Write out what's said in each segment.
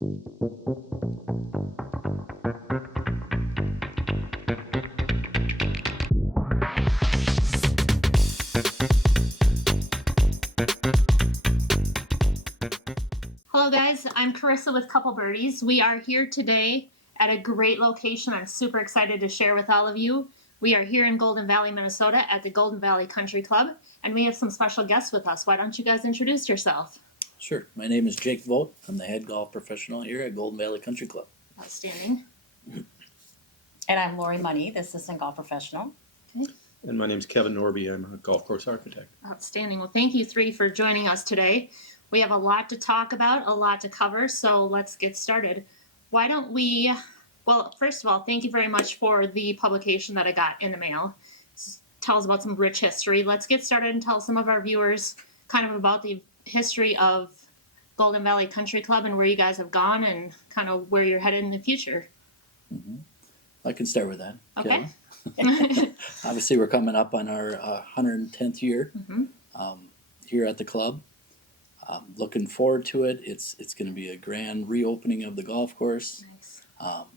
Hello guys, I'm Carissa with Couple Birdies. We are here today at a great location I'm super excited to share with all of you. We are here in Golden Valley, Minnesota at the Golden Valley Country Club, and we have some special guests with us. Why don't you guys introduce yourself? Sure. My name is Jake Vogt. I'm the head golf professional here at Golden Valley Country Club. Outstanding. And I'm Lori Money, the assistant golf professional. Okay. And my name's Kevin Norby. I'm a golf course architect. Outstanding. Well, thank you three for joining us today. We have a lot to talk about, a lot to cover, so let's get started. Why don't we, well, first of all, thank you very much for the publication that I got in the mail. It tells about some rich history. Let's get started and tell some of our viewers kind of about the history of Golden Valley Country Club and where you guys have gone and kind of where you're headed in the future. Mm-hmm. I can start with that. Okay. Obviously, we're coming up on our 110th year here at the club. Looking forward to it. It's going to be a grand reopening of the golf course. Nice.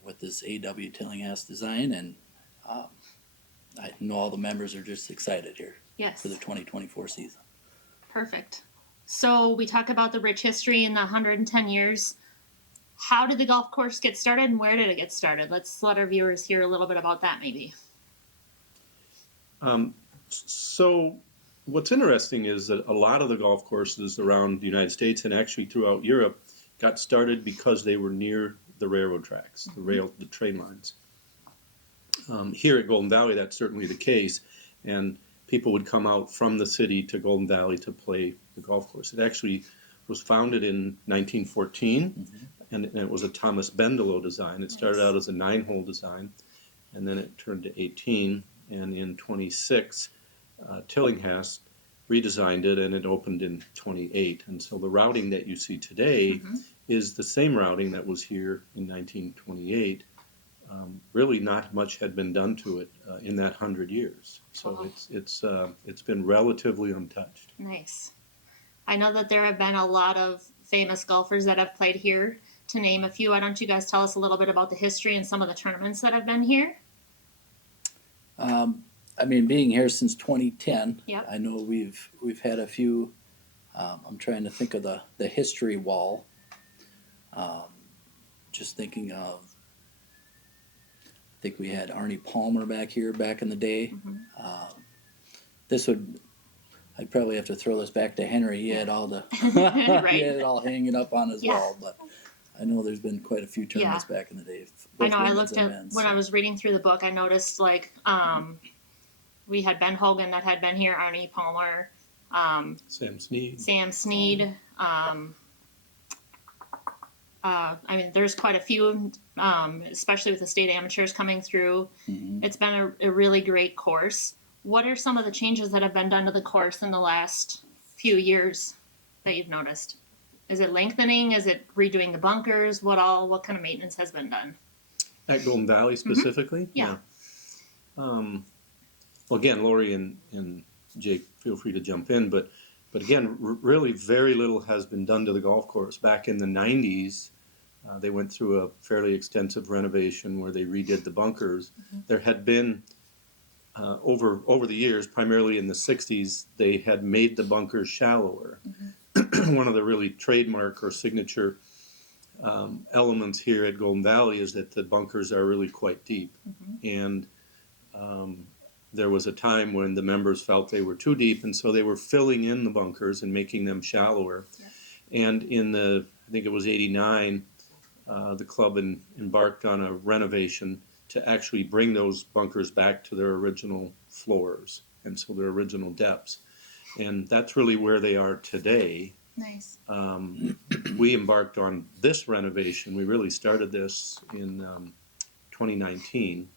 With this A.W. Tillinghast design, and I know all the members are just excited here Yes. for the 2024 season. Perfect. So we talk about the rich history in the 110 years. How did the golf course get started and where did it get started? Let's let our viewers hear a little bit about that maybe. So what's interesting is that a lot of the golf courses around the United States and actually throughout Europe got started because they were near the railroad tracks, the train lines. Here at Golden Valley, that's certainly the case, and people would come out from the city to Golden Valley to play the golf course. It actually was founded in 1914, and it was a Thomas Bendelow design. It started out as a 9-hole design, and then it turned to 18, and in 26, Tillinghast redesigned it, and it opened in 28. And so the routing that you see today is the same routing that was here in 1928. Really not much had been done to it in that 100 years. So it's been relatively untouched. Nice. I know that there have been a lot of famous golfers that have played here. To name a few, why don't you guys tell us a little bit about the history and some of the tournaments that have been here? I mean, being here since 2010, Yep. I know we've had a few. I'm trying to think of the history wall. Just thinking of, I think we had Arnie Palmer back here back in the day. I'd probably have to throw this back to Henry. He had all the, Right. he had it all hanging up on his Yeah. wall. But I know there's been quite a few tournaments back in the day. I both know, I women's looked and at, men's, when I was reading through the book, I noticed like, we had Ben Hogan that had been here, Arnie Palmer, Sam Snead. Sam Snead. I mean, there's quite a few, especially with the state amateurs coming through. It's been a really great course. What are some of the changes that have been done to the course in the last few years that you've noticed? Is it lengthening? Is it redoing the bunkers? What kind of maintenance has been done? At Golden Valley specifically? Yeah. Well, again, Lori and Jake, feel free to jump in, but again, really very little has been done to the golf course. Back in the 90s, they went through a fairly extensive renovation where they redid the bunkers. There had been, over the years, primarily in the 60s, they had made the bunkers shallower. One of the really trademark or signature elements here at Golden Valley is that the bunkers are really quite deep. And there was a time when the members felt they were too deep, and so they were filling in the bunkers and making them shallower. And in I think it was 89, the club embarked on a renovation to actually bring those bunkers back to their original floors, and so their original depths. And that's really where they are today. Nice. We embarked on this renovation. We really started this in 2019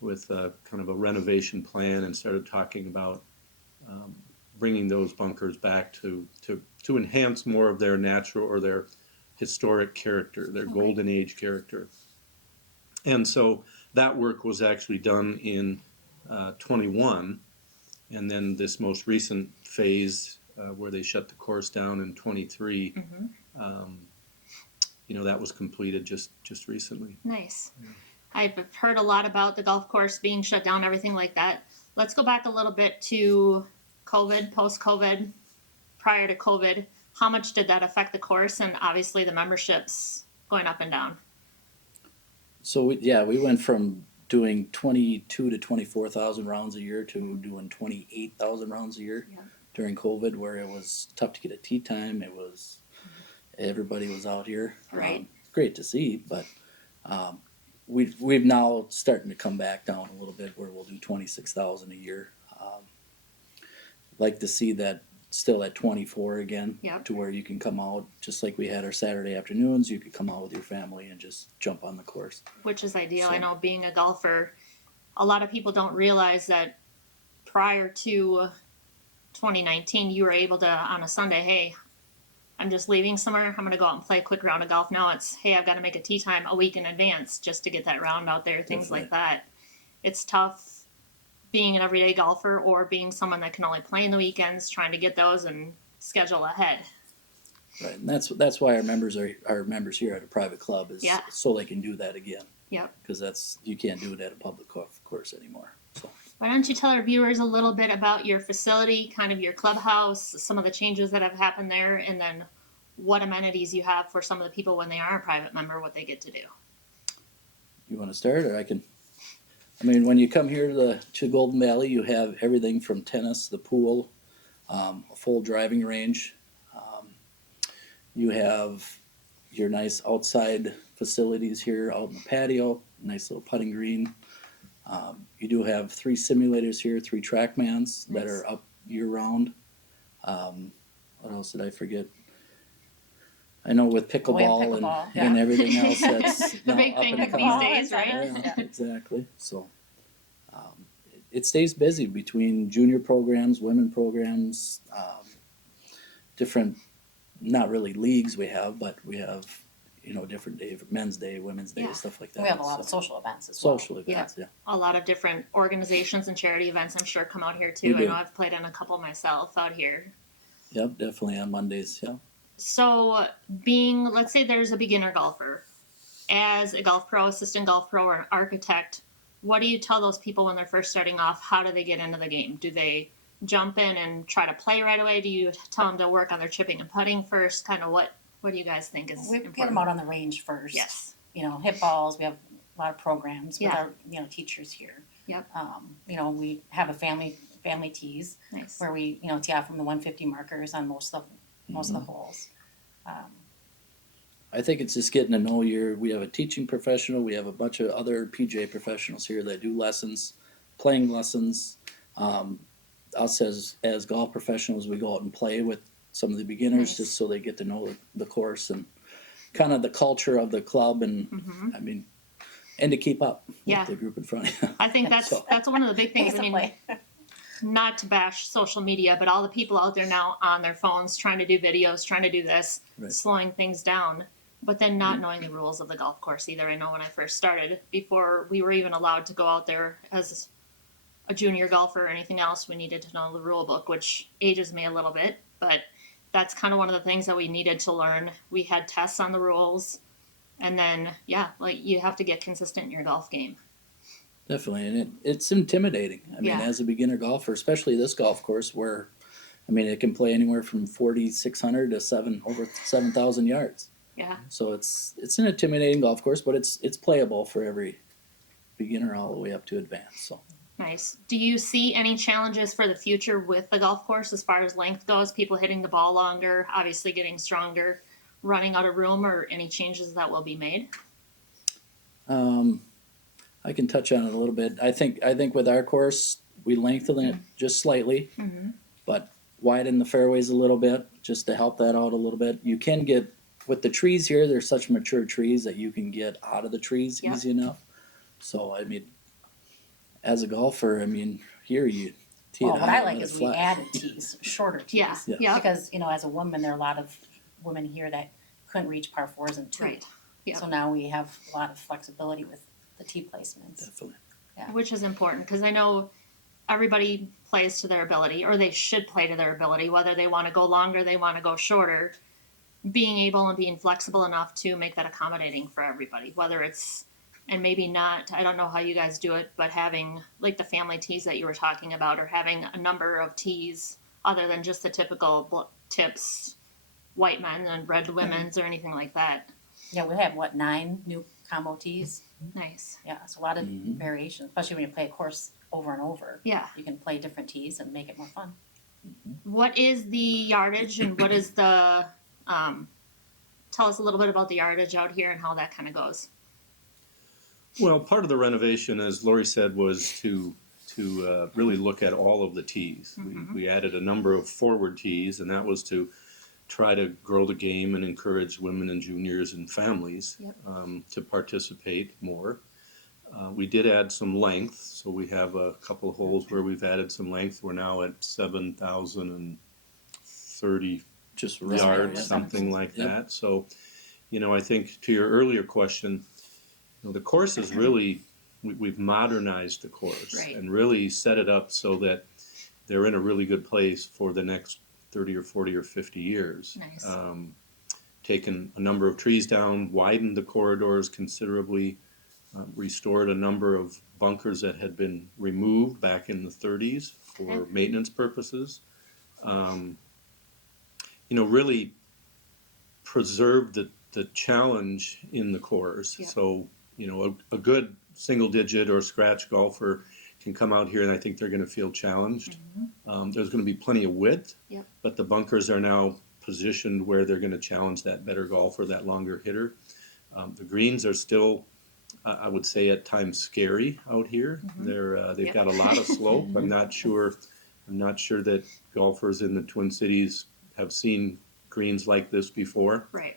with kind of a renovation plan and started talking about bringing those bunkers back to enhance more of their natural or their historic character, their golden age character. And so that work was actually done in 21, and then this most recent phase where they shut the course down in 23 that was completed just recently. Nice. I've heard a lot about the golf course being shut down, everything like that. Let's go back a little bit to COVID, post-COVID, prior to COVID. How much did that affect the course, and obviously the memberships going up and down? So we went from doing 22 to 24,000 rounds a year to doing 28,000 rounds a year Yeah. during COVID, where it was tough to get a tee time. It was everybody was out here. Right. Great to see, but we've now starting to come back down a little bit, where we'll do 26,000 a year. Like to see that still at 24 again, Yep. to where you can come out just like we had our Saturday afternoons. You could come out with your family and just jump on the course. Which is ideal. So- I know being a golfer, a lot of people don't realize that prior to 2019, you were able to, on a Sunday, hey, I'm just leaving somewhere. I'm going to go out and play a quick round of golf. Now it's, hey, I've got to make a tee time a week in advance just to get that round out there, things like that. It's tough being an everyday golfer or being someone that can only play in the weekends, trying to get those and schedule ahead. Right, and that's why our members here at a private club is Yeah. so they can do that again. Yep. Because you can't do it at a public course anymore. So Why don't you tell our viewers a little bit about your facility, kind of your clubhouse, some of the changes that have happened there, and then what amenities you have for some of the people when they are a private member, what they get to do. you want to start, or I can? I mean, when you come here to Golden Valley, you have everything from tennis, the pool, a full driving range. You have your nice outside facilities here out in the patio, nice little putting green. You do have 3 simulators here, 3 TrackMans that Nice. are up year round. What else did I forget? I know with pickleball, pickleball, and yeah. everything else that's The now big up thing and these coming. days, right? Yeah, exactly. So it stays busy between junior programs, women programs, different, not really leagues we have, but we have, different day, men's day, women's day, Yeah. stuff like that. We have a lot So, of social events as well. social events, yeah. A lot of different organizations and charity events, I'm sure, come out here We too. I do. know I've played in a couple myself out here. Yep, definitely on Mondays, yeah. So, let's say there's a beginner golfer, as a golf pro, assistant golf pro, or an architect, what do you tell those people when they're first starting off? How do they get into the game? Do they jump in and try to play right away? Do you tell them to work on their chipping and putting first? Kind of what do you guys think is We important? get them out on the range first. Yes. Hit balls. We have a lot of programs with Yeah. our teachers here. Yep. We have a family tees Nice. where we tee off from the 150 markers on most of the holes. I think it's just getting to know we have a teaching professional, we have a bunch of other PGA professionals here that do lessons, playing lessons. Us as golf professionals, we go out and play with some of the beginners Nice. just so they get to know the course and kind of the culture of the club, and I mean, and to keep up Yeah. with the group in front of you. I think that's So- that's one of the big things. I mean, Basically. not to bash social media, but all the people out there now on their phones trying to do videos, trying to do this, Right. slowing things down, but then not knowing the rules of the golf course either. I know when I first started, before we were even allowed to go out there as a junior golfer or anything else, we needed to know the rule book, which ages me a little bit, but that's kind of one of the things that we needed to learn. We had tests on the rules, and then, you have to get consistent in your golf game. Definitely, and it's intimidating. I mean, Yeah. as a beginner golfer, especially this golf course, where, I mean, it can play anywhere from 4,600 to over 7,000 yards. Yeah. So it's an intimidating golf course, but it's playable for every beginner all the way up to advanced. So Nice. Do you see any challenges for the future with the golf course as far as length goes? People hitting the ball longer, obviously getting stronger, running out of room, or any changes that will be made? I can touch on it a little bit. I think with our course, we lengthen it just slightly, but widen the fairways a little bit just to help that out a little bit. You can get with the trees here. There's such mature trees that you can get out of the trees Yeah. easy enough. So I mean, as a golfer, I mean, here you tee it Well, what high I and like let is it we fly. added tees, shorter tees. Yeah. Yeah. Yeah. Because, as a woman, there are a lot of women here that couldn't reach par 4s and 2s. Right. Yeah. So now we have a lot of flexibility with the tee placements. Definitely. Which is important because I know everybody plays to their ability, or they should play to their ability, whether they want to go longer, they want to go shorter. being able and being flexible enough to make that accommodating for everybody, whether it's, and maybe not, I don't know how you guys do it, but having like the family teas that you were talking about, or having a number of teas other than just the typical tips, white men and red women's or anything like that. Yeah, we have, 9 new combo teas? Nice. Yeah, it's a lot of variation, especially when you play a course over and over. Yeah. You can play different teas and make it more fun. What is the yardage and what is the, tell us a little bit about the yardage out here and how that kind of goes. Well, part of the renovation, as Lori said, was to really look at all of the tees. We added a number of forward tees, and that was to try to grow the game and encourage women and juniors and families to participate more. We did add some length, so we have a couple of holes where we've added some length. We're now at 7,030 Just yards, around, yeah. something like Yep. that. So, I think to your earlier question, the course is really, we've modernized the course Right. and really set it up so that they're in a really good place for the next 30 or 40 or 50 years. Nice. Taken a number of trees down, widened the corridors considerably, restored a number of bunkers that had been removed back in the 30s for Okay. maintenance purposes. Really preserved the challenge in the course. Yep. So, a good single digit or scratch golfer can come out here and I think they're going to feel challenged. There's going to be plenty of width, Yep. but the bunkers are now positioned where they're going to challenge that better golfer, that longer hitter. The greens are still, I would say, at times scary out here. They've Yep. got a lot of slope. I'm not sure that golfers in the Twin Cities have seen greens like this before. Right.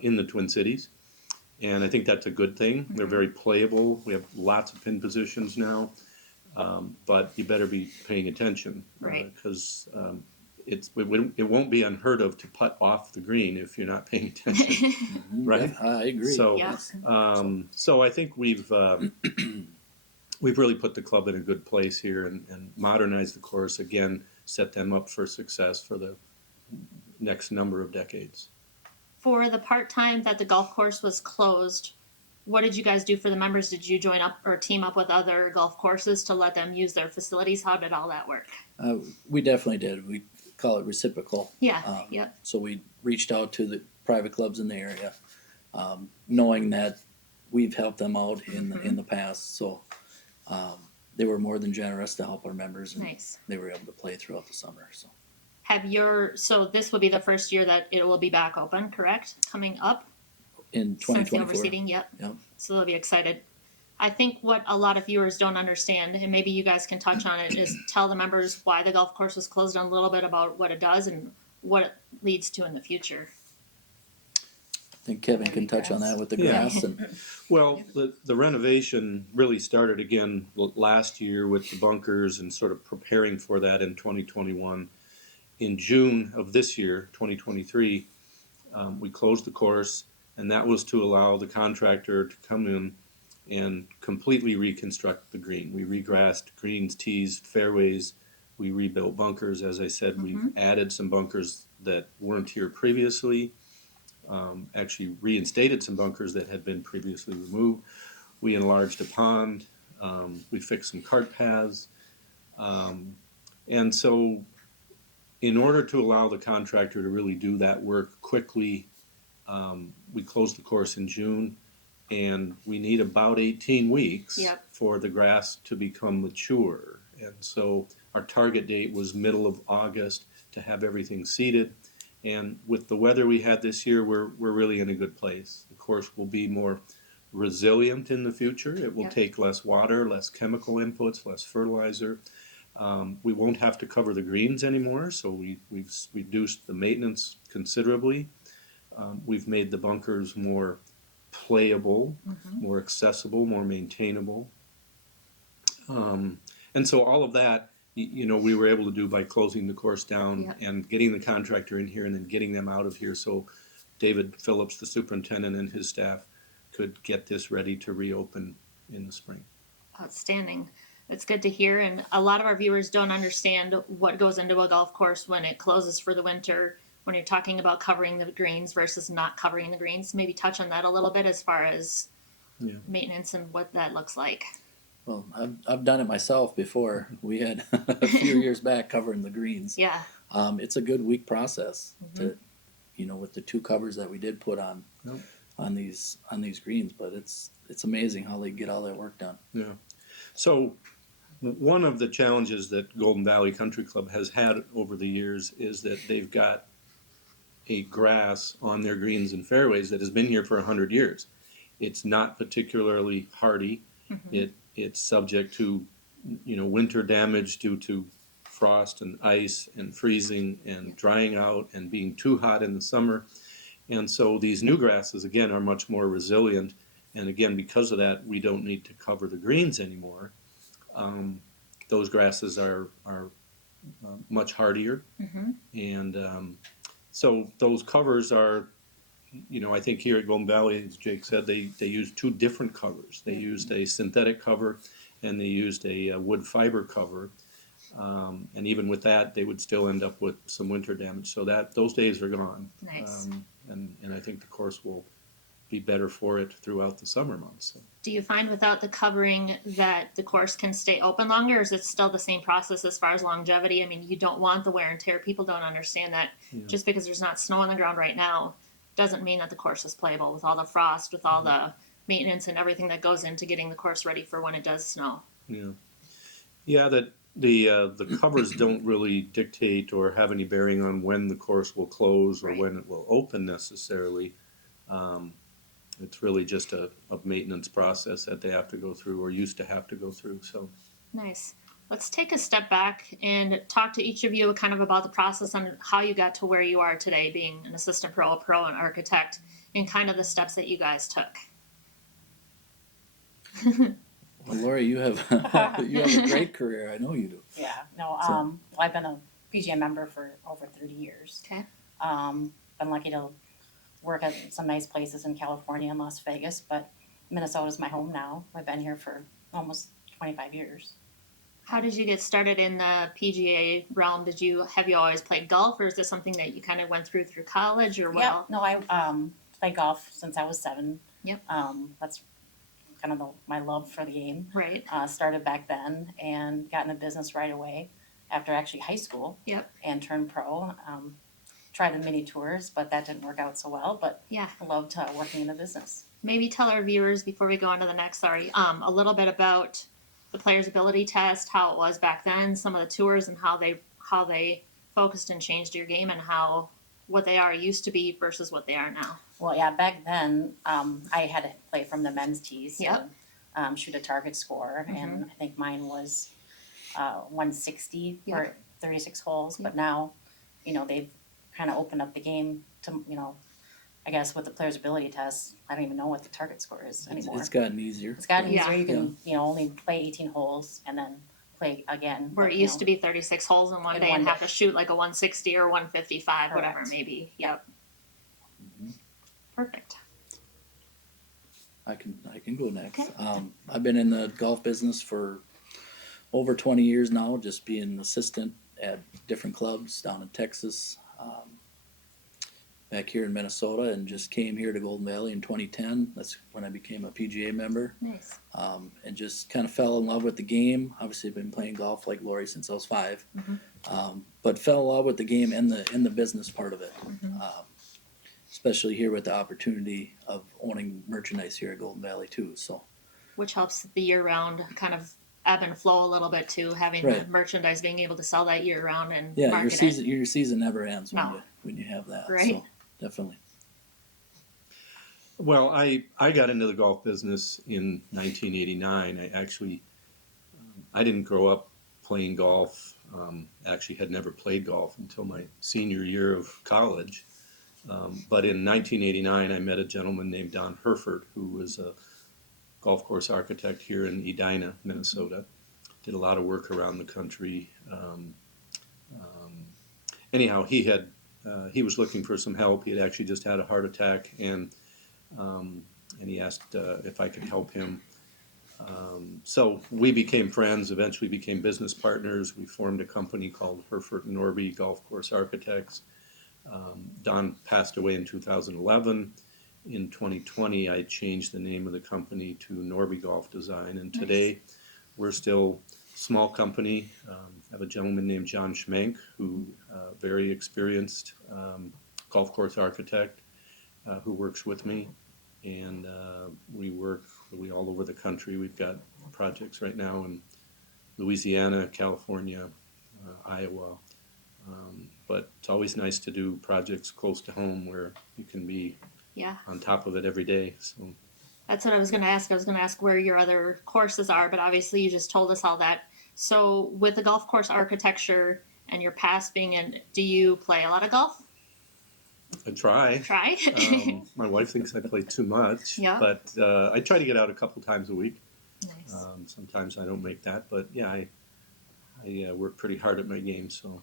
In the Twin Cities. And I think that's a good thing. They're very playable. We have lots of pin positions now. But you better be paying attention. Right. Because it won't be unheard of to putt off the green if you're not paying attention. Right? Yeah, I agree. So, Yeah. so I think we've really put the club in a good place here and modernized the course, again, set them up for success for the next number of decades. For the part-time that the golf course was closed, what did you guys do for the members? Did you join up or team up with other golf courses to let them use their facilities? How did all that work? We definitely did. We call it reciprocal. Yeah. Yep. So we reached out to the private clubs in the area, knowing that we've helped them out in the past. So they were more than generous to help our members, and Nice. they were able to play throughout the summer. So So this will be the first year that it will be back open, correct? Coming up in since the 2024, overseeding, yep. Yep. So they'll be excited. I think what a lot of viewers don't understand, and maybe you guys can touch on it, is tell the members why the golf course was closed, and a little bit about what it does and what it leads to in the future. I think Kevin can touch on that with the Yeah. grass. And Well, the renovation really started again last year with the bunkers and sort of preparing for that in 2021. In June of this year, 2023, we closed the course, and that was to allow the contractor to come in and completely reconstruct the green. We regrassed greens, tees, fairways. We rebuilt bunkers. As I said, we've added some bunkers that weren't here previously. Actually reinstated some bunkers that had been previously removed. We enlarged a pond. We fixed some cart paths. And so in order to allow the contractor to really do that work quickly, we closed the course in June, and we need about 18 weeks Yep. for the grass to become mature. And so our target date was middle of August to have everything seeded. And with the weather we had this year, we're really in a good place. The course will be more resilient in the future. It will Yep. take less water, less chemical inputs, less fertilizer. We won't have to cover the greens anymore, so we've reduced the maintenance considerably. We've made the bunkers more playable, more accessible, more maintainable. And so all of that, we were able to do by closing the course down Yep. and getting the contractor in here and then getting them out of here so David Phillips, the superintendent, and his staff could get this ready to reopen in the spring. Outstanding. It's good to hear. And a lot of our viewers don't understand what goes into a golf course when it closes for the winter, when you're talking about covering the greens versus not covering the greens. Maybe touch on that a little bit as far as Yeah. maintenance and what that looks like. Well, I've done it myself before. We had a few years back covering the greens. Yeah. It's a good week process to, with the 2 covers that we did put on Yep. on these greens. But it's amazing how they get all that work done. Yeah. So one of the challenges that Golden Valley Country Club has had over the years is that they've got a grass on their greens and fairways that has been here for 100 years. It's not particularly hardy. It's subject to, winter damage due to frost and ice and freezing and drying out and being too hot in the summer. And so these new grasses, again, are much more resilient. And again, because of that, we don't need to cover the greens anymore. Those grasses are much hardier. And so those covers are, I think here at Golden Valley, as Jake said, they used 2 different covers. They used a synthetic cover and they used a wood fiber cover. And even with that, they would still end up with some winter damage. So those days are gone. Nice. And I think the course will be better for it throughout the summer months. So. Do you find without the covering that the course can stay open longer, or is it still the same process as far as longevity? I mean, you don't want the wear and tear. People don't understand that just because there's not snow on the ground right now doesn't mean that the course is playable with all the frost, with all the maintenance and everything that goes into getting the course ready for when it does snow. Yeah, that the covers don't really dictate or have any bearing on when the course will close or when it will open necessarily. It's really just a maintenance process that they have to go through or used to have to go through. So nice. Let's take a step back and talk to each of you kind of about the process and how you got to where you are today, being an assistant pro, a pro, and architect, and kind of the steps that you guys took. Well, Lori, you have a great career. I know you do. Yeah, no, So- well, I've been a PGA member for over 30 years. Okay. Been lucky to work at some nice places in California and Las Vegas, but Minnesota's my home now. I've been here for almost 25 years. How did you get started in the PGA realm? Have you always played golf, or is this something that you kind of went through college, or what? Yeah, no, I played golf since I was 7. Yep. That's kind of my love for the game. Right. Started back then and got into business right away after actually high school. Yep. And turned pro. Tried the mini tours, but that didn't work out so well. But Yeah. I loved working in the business. Maybe tell our viewers before we go on to the next. A little bit about the player's ability test, how it was back then, some of the tours, and how they focused and changed your game, and what they used to be versus what they are now. Well, yeah, back then I had to play from the men's tees. Yep. And, shoot a target score, and I think mine was 160 Yep. for 36 holes. But now, they've kind of opened up the game to, I guess with the player's ability test, I don't even know what the target score is anymore. It's gotten easier. It's gotten Yeah. easier. You can, only play 18 holes and then play again. Where it used to be 36 holes in one In day one and have day. to shoot like a 160 or 155, whatever Correct. it may be. Yep. Perfect. I can go next. Okay. I've been in the golf business for over 20 years now, just being an assistant at different clubs down in Texas, back here in Minnesota, and just came here to Golden Valley in 2010. That's when I became a PGA member, Nice. and just kind of fell in love with the game. Obviously, I've been playing golf like Lori since I was 5, but fell in love with the game and the business part of it. Especially here with the opportunity of owning merchandise here at Golden Valley too. So Which helps the year round kind of ebb and flow a little bit too, having the Right. merchandise, being able to sell that year round and yeah, market your season never ends No. when you have that. Right. So definitely. Well, I got into the golf business in 1989. I actually, I didn't grow up playing golf. Actually had never played golf until my senior year of college. But in 1989, I met a gentleman named Don Herford, who was a golf course architect here in Edina, Minnesota. Did a lot of work around the country. Anyhow, he was looking for some help. He had actually just had a heart attack, and he asked if I could help him. So we became friends, eventually became business partners. We formed a company called Herford and Norby Golf Course Architects. Don passed away in 2011. In 2020, I changed the name of the company to Norby Golf Design, and today we're still a small company. I have a gentleman named John Schmenk, who very experienced golf course architect, who works with me, and we work really all over the country. We've got projects right now in Louisiana, California, Iowa, but it's always nice to do projects close to home where you can be Yeah. on top of it every day. So That's what I was going to ask. I was going to ask where your other courses are, but obviously you just told us all that. So, with the golf course architecture and your past being in, do you play a lot of golf? I try. Try? My wife thinks I play too much, Yeah. but I try to get out a couple times a week. Nice. Sometimes I don't make that, but yeah, I work pretty hard at my game. So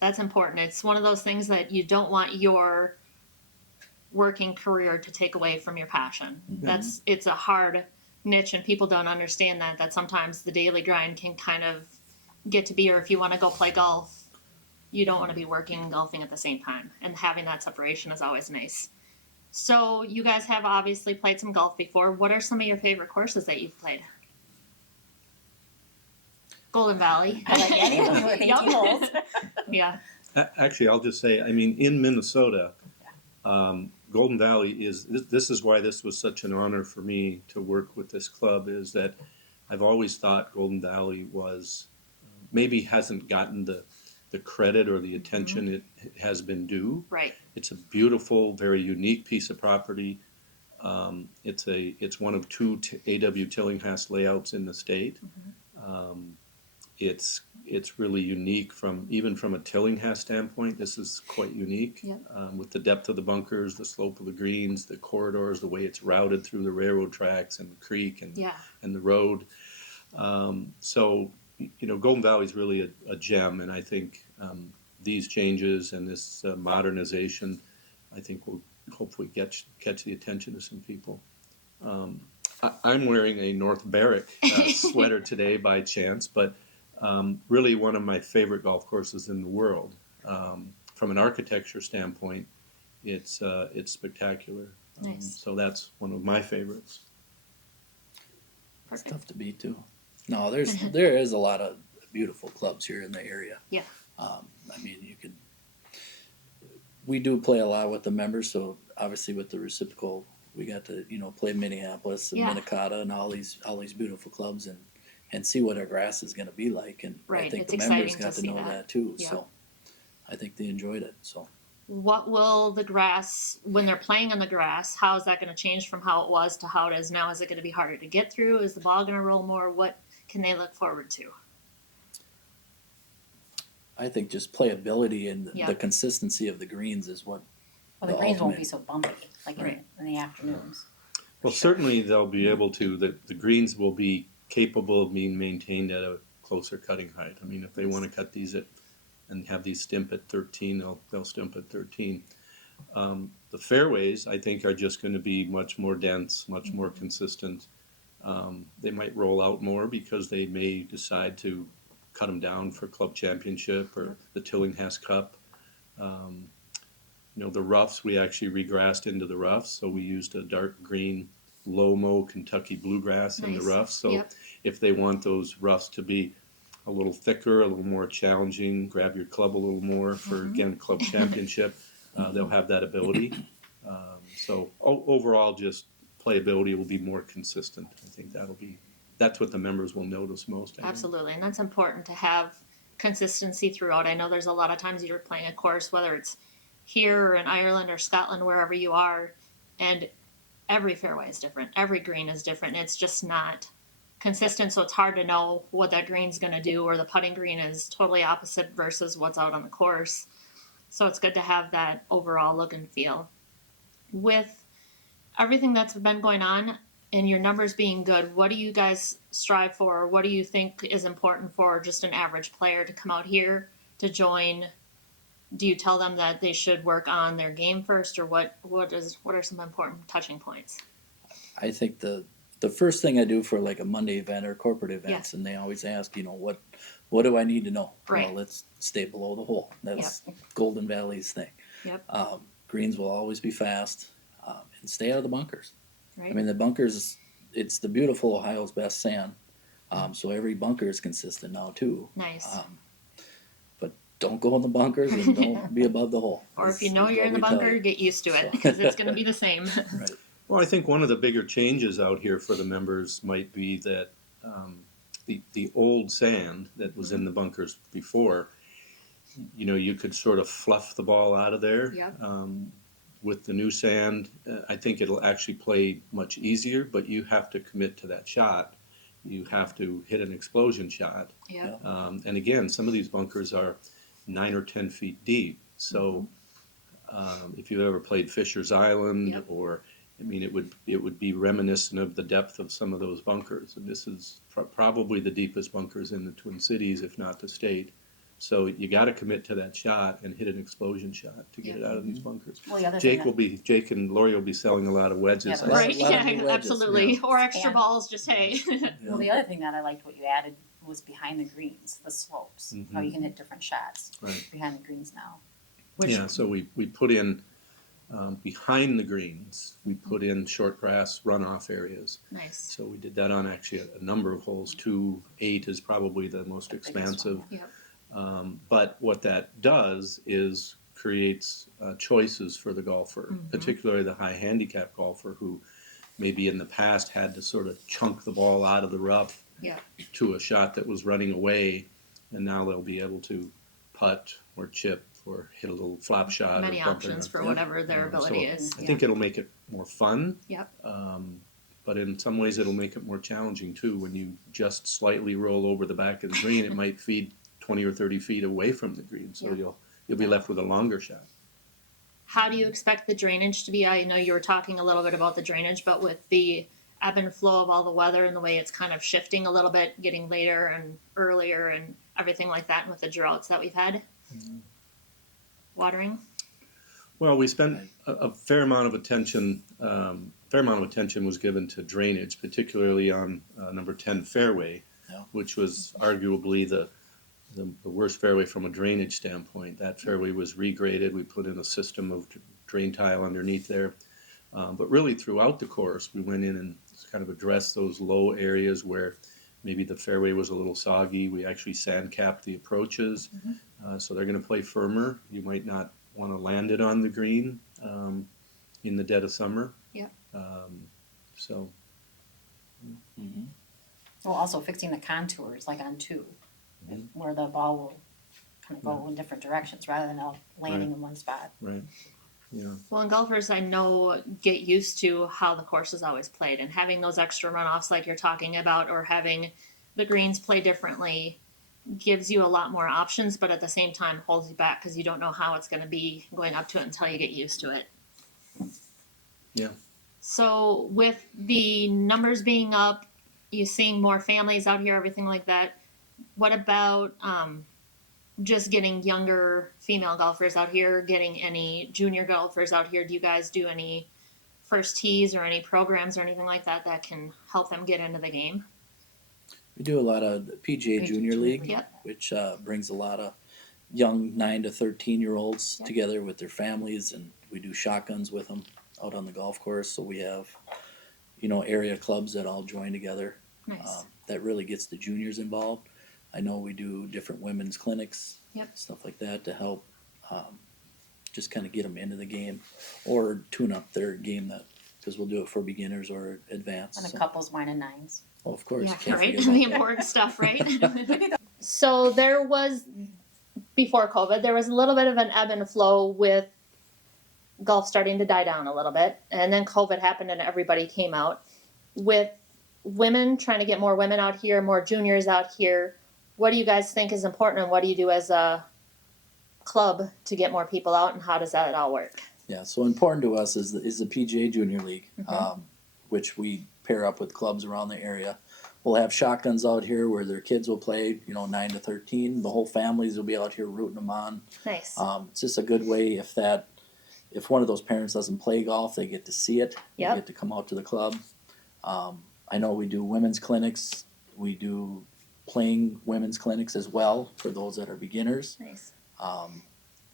That's important. It's one of those things that you don't want your working career to take away from your passion. It's a hard niche, and people don't understand that sometimes the daily grind can kind of get to be, or if you want to go play golf, you don't want to be working and golfing at the same time, and having that separation is always nice. So you guys have obviously played some golf before. What are some of your favorite courses that you've played? Golden Valley. I like any of them with 18 Yep. holes. Yeah. actually, I'll just say, I mean, in Minnesota, Golden Valley this is why this was such an honor for me to work with this club, is that I've always thought Golden Valley was maybe hasn't gotten the credit or the attention it has been due. Right. It's a beautiful, very unique piece of property. It's one of two A.W. Tillinghast layouts in the state. It's really unique even from a Tillinghast standpoint. This is quite unique. Yep. With the depth of the bunkers, the slope of the greens, the corridors, the way it's routed through the railroad tracks and the creek and the road. So, Golden Valley is really a gem, and I think these changes and this modernization, I think, will hopefully catch the attention of some people. I'm wearing a North Barrick sweater today by chance, but really one of my favorite golf courses in the world. From an architecture standpoint, it's spectacular. Nice. So that's one of my favorites. It's Perfect. tough to beat too. No, there is a lot of beautiful clubs here in the area. Yeah. I mean, we do play a lot with the members, so obviously with the reciprocal, we got to play Minneapolis and Yeah. Minnetonka and all these beautiful clubs and see what our grass is going to be like. And I Right, think it's the members exciting to got to see know that. that too. Yeah. So I think they enjoyed it. So What will the grass, when they're playing on the grass, how is that going to change from how it was to how it is now? Is it going to be harder to get through? Is the ball going to roll more? What can they look forward to? I think just playability and Yeah. the consistency of the greens is what. Well, the The greens won't ultimate. be so bumpy, like Right. in the afternoons. Well, certainly they'll be able to. The greens will be capable of being maintained at a closer cutting height. I mean, if they want to cut these and have these stimp at 13, they'll stimp at 13. The fairways, I think, are just going to be much more dense, much more consistent. They might roll out more because they may decide to cut them down for club championship or the Tillinghast Cup. The roughs, we actually regrassed into the roughs, so we used a dark green low-mow Kentucky bluegrass in the Nice. roughs. So Yep. if they want those roughs to be a little thicker, a little more challenging, grab your club a little more for, again, club championship, they'll have that ability. So overall, just playability will be more consistent. I think that's what the members will notice most. I think. Absolutely, and that's important to have consistency throughout. I know there's a lot of times you're playing a course, whether it's here or in Ireland or Scotland, wherever you are, and every fairway is different. Every green is different. And it's just not consistent, so it's hard to know what that green's going to do, or the putting green is totally opposite versus what's out on the course. So it's good to have that overall look and feel. With everything that's been going on and your numbers being good, what do you guys strive for? What do you think is important for just an average player to come out here to join? Do you tell them that they should work on their game first, or what are some important touching points? I think the first thing I do for like a Monday event or corporate events, and they always ask, what do I need to know? Right. Well, let's stay below the hole. That's Golden Valley's thing. Yep. Greens will always be fast, and stay out of the bunkers. Right. I mean, the bunkers, it's the beautiful Ohio's best sand. So every bunker is consistent now too. Nice. But don't go in the bunkers and don't be above the hole. Or if you is know you're what in the we tell bunker, you. get used to it So- because it's going to be the same. Right. Well, I think one of the bigger changes out here for the members might be that the old sand that was in the bunkers before, you could sort of fluff the ball out of there. Yep. With the new sand, I think it'll actually play much easier, but you have to commit to that shot. You have to hit an explosion shot. Yep. And again, some of these bunkers are 9 or 10 feet deep. So if you've ever played Fisher's Island, Yep. or I mean, it would be reminiscent of the depth of some of those bunkers. And this is probably the deepest bunkers in the Twin Cities, if not the state. So you got to commit to that shot and hit an explosion shot to get Yep. it out of these bunkers. Well, the other thing Jake and Lori will be selling a lot of wedges. Yeah, I Right. A lot of Yeah. new wedges, Absolutely. yeah. Or extra And- balls. Just hey. Well, the other thing that I liked what you added was behind the greens, the slopes, how you can hit different shots Right. behind the greens now. Which, Yeah, so we put in, behind the greens, we put in short grass runoff areas. Nice. So we did that on actually a number of holes. 2-8 is probably the most The biggest expansive. one. Yep. But what that does is creates choices for the golfer, particularly the high handicap golfer who maybe in the past had to sort of chunk the ball out of the rough Yep. to a shot that was running away, and now they'll be able to putt or chip or hit a little flop shot. Many or bump it options in. for Yep. whatever their ability So is. I think it'll make it more fun. Yep. But in some ways, it'll make it more challenging too. When you just slightly roll over the back of the green, it might feed 20 or 30 feet away from the green, so Yeah. you'll be left with a longer shot. How do you expect the drainage to be? I know you were talking a little bit about the drainage, but with the ebb and flow of all the weather and the way it's kind of shifting a little bit, getting later and earlier and everything like that, and with the droughts that we've had, watering. Well, we spent a fair amount of attention. Fair amount of attention was given to drainage, particularly on number 10 fairway, Yeah. which was arguably the worst fairway from a drainage standpoint. That fairway was regraded. We put in a system of drain tile underneath there. But really throughout the course, we went in and kind of addressed those low areas where maybe the fairway was a little soggy. We actually sand capped the approaches. So they're going to play firmer. You might not want to land it on the green in the dead of summer. Yep. So well, also fixing the contours, like on 2, where the ball will kind of go in different directions rather than all landing in one spot. right, yeah, Well, and golfers I know get used to how the course is always played, and having those extra runoffs like you're talking about, or having the greens play differently, gives you a lot more options, but at the same time holds you back because you don't know how it's going to be going up to it until you get used to it. yeah. So with the numbers being up, you seeing more families out here, everything like that. What about just getting younger female golfers out here, getting any junior golfers out here? Do you guys do any first tees or any programs or anything like that that can help them get into the game? We do a lot of PGA Junior League, Yep. which brings a lot of young 9 to 13-year-olds Yep. together with their families, and we do shotguns with them out on the golf course. So we have, area clubs that all join together. Nice. That really gets the juniors involved. I know we do different women's clinics, Yep. stuff like that to help just kind of get them into the game or tune up their game, because we'll do it for beginners or advanced. And So- the couples, 1 and 9s. Oh, of course. Yeah, Can't right. forget about The that. important stuff, right? So there was, before COVID, there was a little bit of an ebb and flow with golf starting to die down a little bit. And then COVID happened and everybody came out. With women, trying to get more women out here, more juniors out here, what do you guys think is important and what do you do as a club to get more people out, and how does that all work? Yeah, so important to us is the PGA Junior League, Mhm. which we pair up with clubs around the area. We'll have shotguns out here where their kids will play, 9 to 13. The whole families will be out here rooting them on. Nice. It's just a good way if one of those parents doesn't play golf, they get to see it. Yep. They get to come out to the club. I know we do women's clinics. We do playing women's clinics as well for those that are beginners. Nice.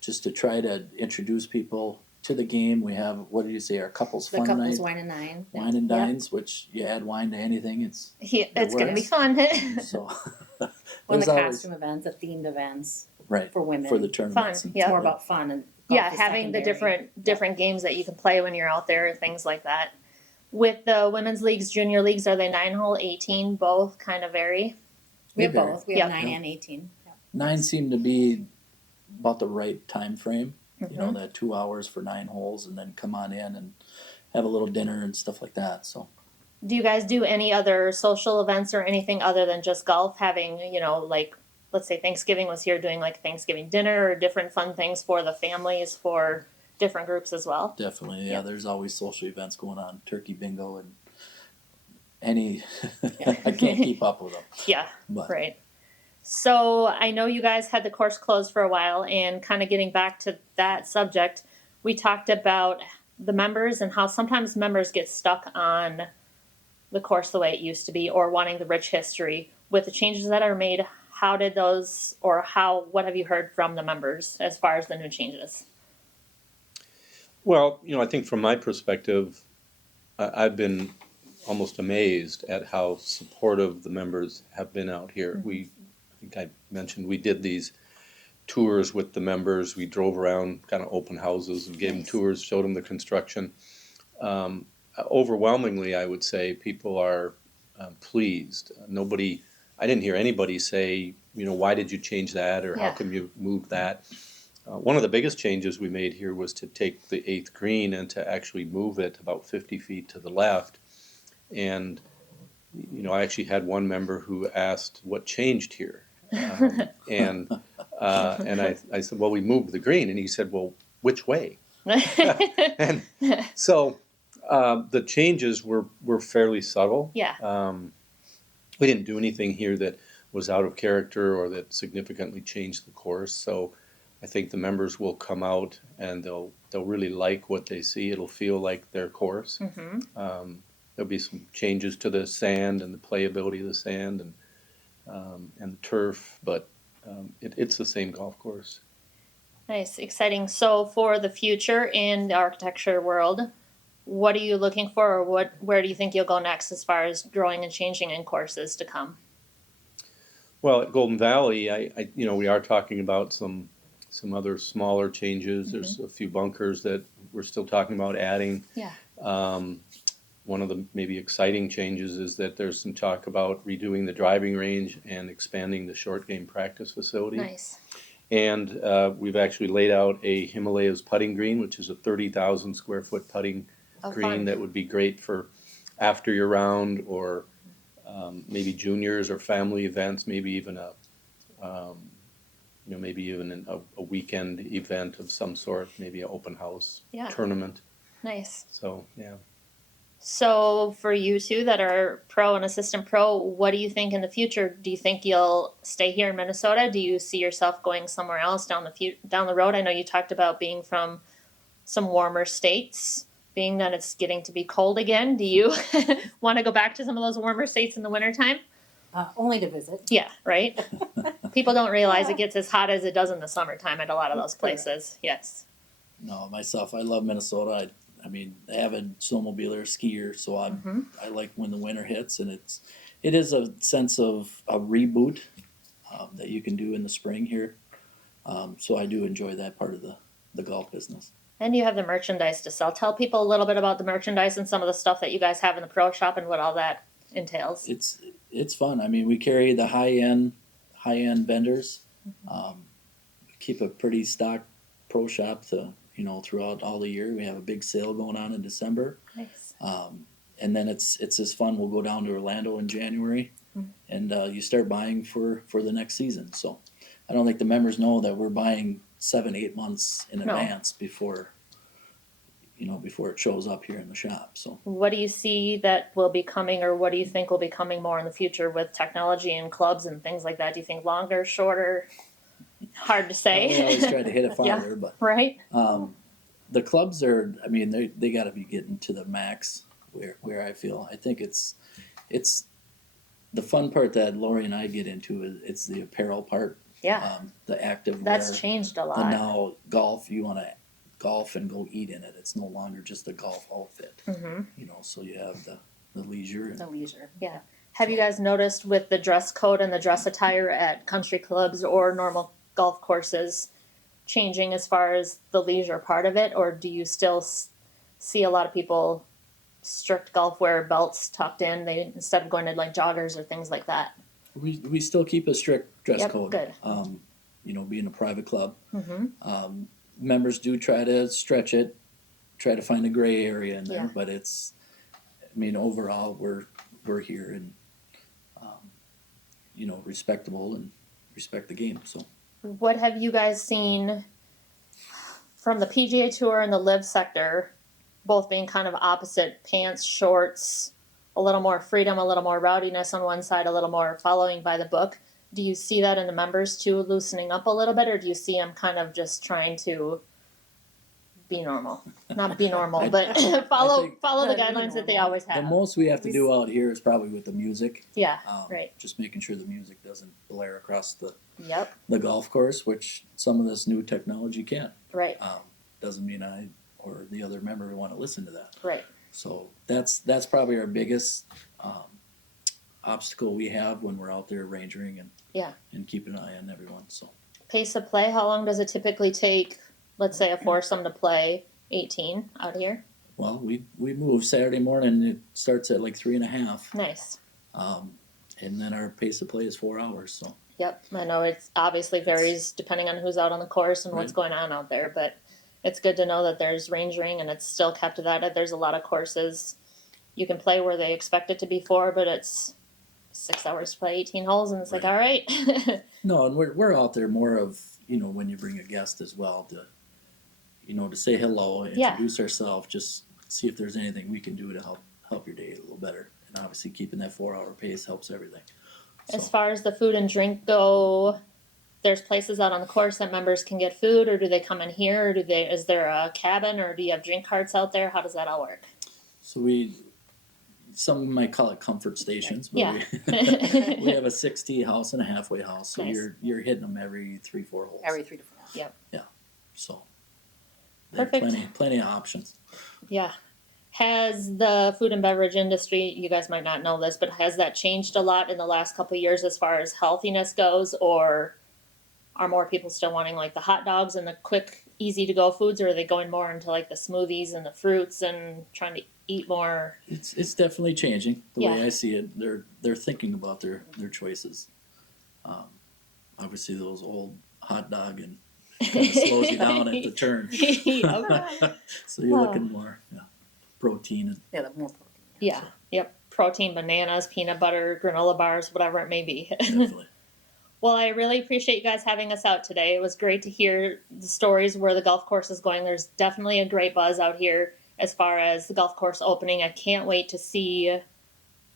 just to try to introduce people to the game. We have, what did you say, our couples The fun couples night, wine and dine. wine and Yep. dines, which you add wine to anything, it's It's going to be works. fun. so. One of there's the always costume events, the themed events right for women. for the tournaments. Fun, and- yeah. It's more about fun and Yeah, golf is having the secondary. different games that you can play when you're out there and things like that. With the women's leagues, junior leagues, are they 9-hole, 18? Both kind of vary. We have They vary. both. We have Yep. 9 Yep. and 18. Yep. 9 seem to be about the right time frame. You know, Mhm. that 2 hours for 9 holes, and then come on in and have a little dinner and stuff like that. So Do you guys do any other social events or anything other than just golf? Having, like, let's say Thanksgiving was here, doing like Thanksgiving dinner or different fun things for the families, for different groups as well? definitely, yeah. Yeah. There's always social events going on, turkey bingo and any. Yeah. I can't keep up with them, Yeah, but right. So I know you guys had the course closed for a while, and kind of getting back to that subject, we talked about the members and how sometimes members get stuck on the course the way it used to be, or wanting the rich history. With the changes that are made, how did those, or what have you heard from the members as far as the new changes? Well, I think from my perspective, I've been almost amazed at how supportive the members have been out here. Mm-hmm. I think I mentioned we did these tours with the members. We drove around kind of open houses and gave them Nice. tours, showed them the construction. Overwhelmingly, I would say people are pleased. I didn't hear anybody say, why did you change that, or how Yeah. come you moved that? One of the biggest changes we made here was to take the 8th green and to actually move it about 50 feet to the left. And, I actually had one member who asked what changed here. And I said, well, we moved the green. And he said, well, which way? And so the changes were fairly subtle. Yeah. We didn't do anything here that was out of character or that significantly changed the course. So I think the members will come out and they'll really like what they see. It'll feel like their course. Mm-hmm. There'll be some changes to the sand and the playability of the sand and the turf, but it's the same golf course. Nice, exciting. So for the future in the architecture world, what are you looking for, or where do you think you'll go next as far as growing and changing in courses to come? Well, at Golden Valley, we are talking about some other smaller changes. Mm-hmm. There's a few bunkers that we're still talking about adding. Yeah. One of the maybe exciting changes is that there's some talk about redoing the driving range and expanding the short game practice facility. Nice. And we've actually laid out a Himalayas putting green, which is a 30,000 square foot putting green Fun. that would be great for after your round, or maybe juniors or family events, maybe even a weekend event of some sort, maybe an open house Yeah. tournament. Nice. So yeah. So for you two that are pro and assistant pro, what do you think in the future? Do you think you'll stay here in Minnesota? Do you see yourself going somewhere else down the road? I know you talked about being from some warmer states, being that it's getting to be cold again. Do you want to go back to some of those warmer states in the wintertime? Only to visit. Yeah, right? People don't realize it gets as hot as it does in the summertime at a lot of those places. Yes. no, myself, I love Minnesota. I mean, avid snowmobiler, skier, so I like when the winter hits, and it is a sense of a reboot that you can do in the spring here. So I do enjoy that part of the golf business. And you have the merchandise to sell. Tell people a little bit about the merchandise and some of the stuff that you guys have in the pro shop and what all that entails. It's fun. I mean, we carry the high end vendors. Keep a pretty stocked pro shop throughout all the year. We have a big sale going on in December. Nice. And then it's just fun. We'll go down to Orlando in January, and you start buying for the next season. So I don't think the members know that we're buying 7-8 months in advance before it shows up here in the shop. So What do you see that will be coming, or what do you think will be coming more in the future with technology and clubs and things like that? Do you think longer, shorter? Hard to say. I always try to hit it farther, Yeah. but Right? the clubs are. I mean, they got to be getting to the max. Where I feel, I think it's the fun part that Lori and I get into. It's the apparel part. Yeah. The active That's wear. changed a And lot. now golf, you want to golf and go eat in it. It's no longer just a golf outfit. Hmm. You know, so you have the leisure. And, The leisure. Yeah. Have you guys noticed with the dress code and the dress attire at country clubs or normal golf courses changing as far as the leisure part of it, or do you still see a lot of people strict golf wear, belts tucked in, they instead of going to like joggers or things like that? we still keep a strict dress Yep, code. good. You know, being a private club, Mm-hmm. members do try to stretch it, try to find a gray area in there, Yeah. but it's. I mean, overall, we're here and you know, respectable and respect the game. So What have you guys seen from the PGA Tour and the live sector, both being kind of opposite, pants, shorts, a little more freedom, a little more rowdiness on one side, a little more following by the book? Do you see that in the members too, loosening up a little bit, or do you see them kind of just trying to be normal? Not be normal, but follow think- follow the Be guidelines that they normal. always the have. most we have to do out here is probably with the music. Yeah, right. Just making sure the music doesn't blare across Yep, the golf course, which some of this new technology can. right, Doesn't mean I or the other member want to listen to that. right. So that's probably our biggest obstacle we have when we're out there rangering and keeping an eye on everyone. So Pace of play, how long does it typically take, let's say, a foursome to play 18 out here? well, we move Saturday morning. It starts at like 3.5, Nice. and then our pace of play is 4 hours. So Yep, I know it obviously varies depending on who's out on the course and what's Right. going on out there, but it's good to know that there's rangering and it's still kept to that. There's a lot of courses you can play where they expect it to be 4, but it's 6 hours to play 18 holes, and it's like, Right. all right. no, and we're out there more of, you know, when you bring a guest as well to, you know, to say hello, Yeah. introduce ourselves, just see if there's anything we can do to help your day a little better. And obviously keeping that 4-hour pace helps everything. As So, far as the food and drink go, there's places out on the course that members can get food, or do they come in here, or is there a cabin, or do you have drink carts out there? How does that all work? so some might call it comfort stations, but Yeah. we have a 6-tee house and a halfway house, so Nice. you're hitting them every 3-4 holes. Every 3 to 4 hours. So there are Perfect. plenty of options. Yeah. Has the food and beverage industry, you guys might not know this, but has that changed a lot in the last couple of years as far as healthiness goes, or are more people still wanting like the hot dogs and the quick, easy to go foods, or are they going more into like the smoothies and the fruits and trying to eat more? It's definitely changing the way Yeah. I see it. They're thinking about their choices. Obviously, those old hot dog and kind of slows you down at the turn. Yep. So you're Oh. looking more protein and Yeah, the more protein. Yeah. Yep. Protein, bananas, peanut butter, granola bars, whatever it may be. definitely. Well, I really appreciate you guys having us out today. It was great to hear the stories where the golf course is going. There's definitely a great buzz out here as far as the golf course opening. I can't wait to see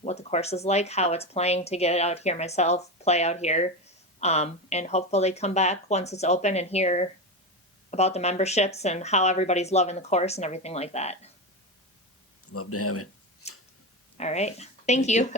what the course is like, how it's playing, to get out here myself, play out here, and hopefully come back once it's open and hear about the memberships and how everybody's loving the course and everything like that. Love to have it. All right. Thank you.